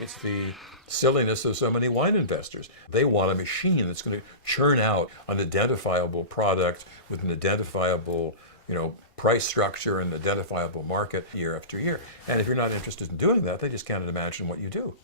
It's the silliness of so many wine investors. They want a machine that's going to churn out an identifiable product with an identifiable, price structure and identifiable market year after year. And if you're not interested in doing that, they just can't imagine what you do.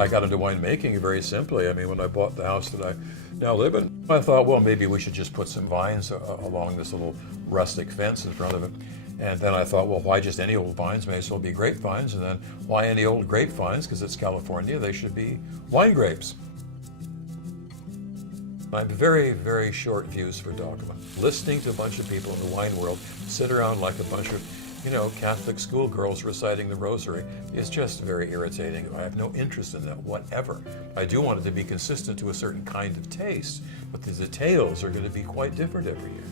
I got into winemaking very simply. I mean, when I bought the house that I now live in, I thought, well, maybe we should just put some vines along this little rustic fence in front of it. And then I thought, well, why just any old vines? May as well be grapevines. And then why any old grapevines? Because it's California, they should be wine grapes. I have very, very short views for dogma. Listening to a bunch of people in the wine world sit around like a bunch of Catholic schoolgirls reciting the rosary is just very irritating. I have no interest in that whatever. I do want it to be consistent to a certain kind of taste, but the details are going to be quite different every year.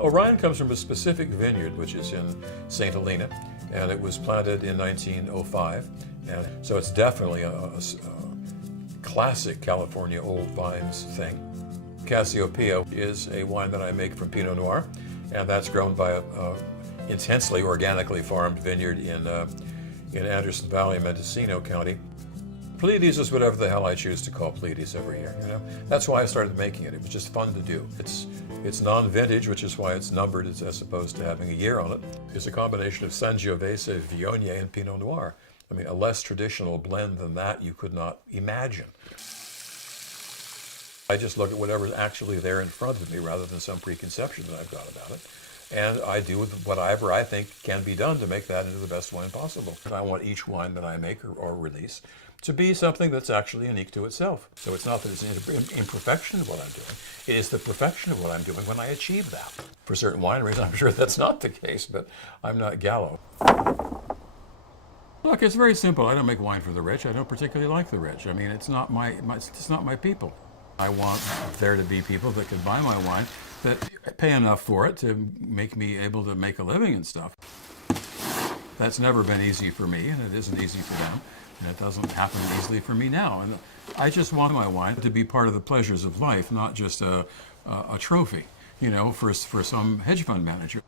Orion comes from a specific vineyard, which is in St. Helena, and it was planted in 1905. And so it's definitely a classic California old vines thing. Cassiopeia is a wine that I make from Pinot Noir, and that's grown by a intensely organically farmed vineyard in Anderson Valley, Mendocino County. Pleiades is whatever the hell I choose to call Pleiades every year. That's why I started making it. It was just fun to do. It's non-vintage, which is why it's numbered as opposed to having a year on it. It's a combination of Sangiovese, Viognier, and Pinot Noir. I mean, a less traditional blend than that you could not imagine. I just look at whatever's actually there in front of me rather than some preconception that I've got about it. And I do whatever I think can be done to make that into the best wine possible. And I want each wine that I make or release to be something that's actually unique to itself. So it's not that it's an imperfection of what I'm doing. It is the perfection of what I'm doing when I achieve that. For certain wineries, I'm sure that's not the case, but I'm not Gallo. Look, it's very simple. I don't make wine for the rich. I don't particularly like the rich. I mean, it's not my people. I want there to be people that can buy my wine that pay enough for it to make me able to make a living and stuff. That's never been easy for me, and it isn't easy for them, and it doesn't happen easily for me now. And I just want my wine to be part of the pleasures of life, not just a trophy, for some hedge fund manager.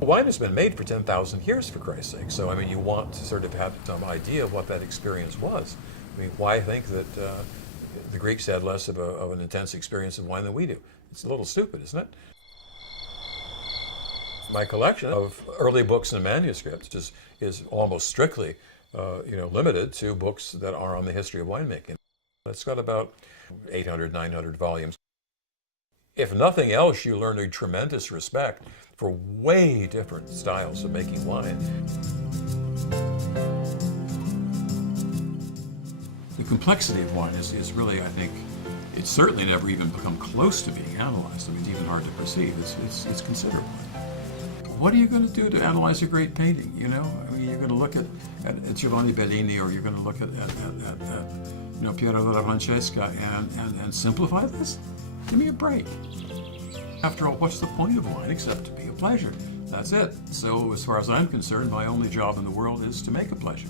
Wine has been made for 10,000 years, for Christ's sake. So, I mean, you want to sort of have some idea of what that experience was. I mean, why think that the Greeks had less of an intense experience of wine than we do? It's a little stupid, isn't it? My collection of early books and manuscripts is almost strictly, limited to books that are on the history of winemaking. It's got about 800, 900 volumes. If nothing else, you learn a tremendous respect for way different styles of making wine. The complexity of wine is really, I think, it's certainly never even become close to being analyzed. I mean, it's even hard to perceive. It's considerable. What are you going to do to analyze a great painting? I mean, you're going to look at Giovanni Bellini, or you're going to look at Piero della Francesca and simplify this? Give me a break. After all, what's the point of wine except to be a pleasure? That's it. So as far as I'm concerned, my only job in the world is to make a pleasure.